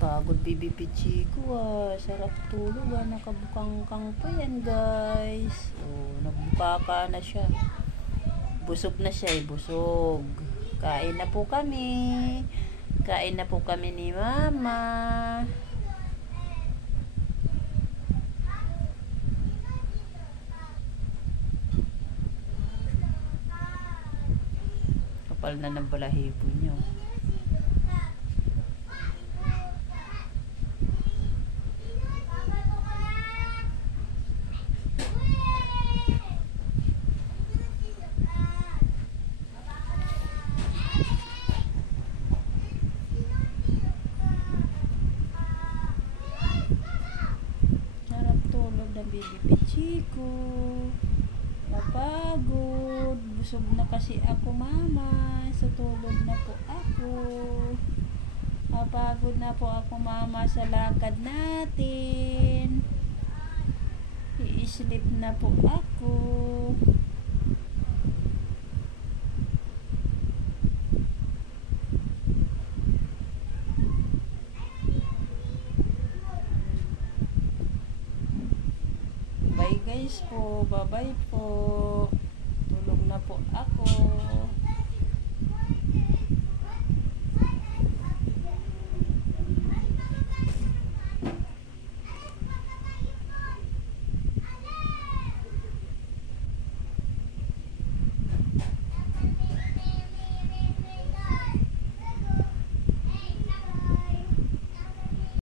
Pagod bibi pichiko ah. Sarap tulog ah. Nakabukang-kang pa yan guys. Oh, nagbuka na siya. Busog na siya eh. Busog. Kain na po kami. Kain na po kami ni mama. Kapal na ng balahibo nyo. Baby pichiko, napagod, busog na kasi ako mama, sa tulog na po ako, napagod na po ako mama sa lakad natin, i-sleep na po ako. Bye guys po, bye bye po, tulog na po ako.